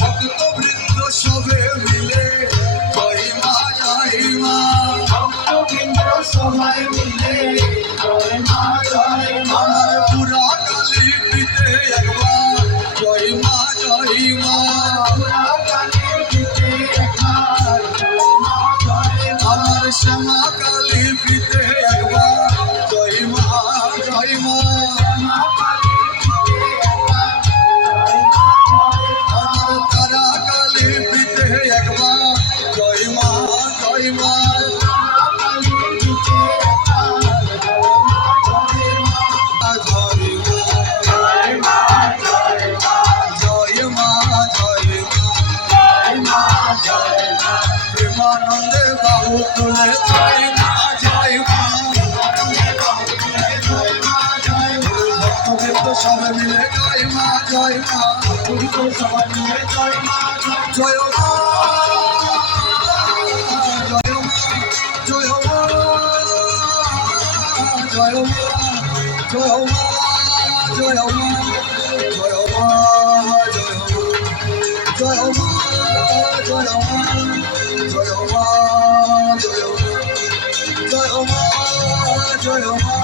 ভক্তবৃন্দ সবে মিলে জয় মা জয় মা, ভক্তবৃন্দ সবাই মিলে জয় মা জয় মা। আমার পুরা কালী পিতে একবার জয় মা জয় মা, পুরা কালী পিতে একবার জয় মা জয় মা। আমার শ্যামা কালী পিতে একবার জয় মা জয় মা, শ্যামা কালী পিতে একবার জয় মা জয় মা। আমার তারা কালী পিতে একবার জয় মা জয় মা, তারা কালী পিতে একবার জয় মা জয় মা। জয় মা জয় মা জয় মা জয় মা জয় মা, প্রেমানন্দে বাহু তুলে জয় মা জয় মা, ভক্তবৃন্দ সবাই মিলে জয় মা জয় মা, সবাই মিলে জয় মা জয় মা জয় মা জয় মা জয় মা জয় মা জয় মা জয় মা জয় মা জয় মা জয় মা জয় মা জয় মা জয় মা জয় মা।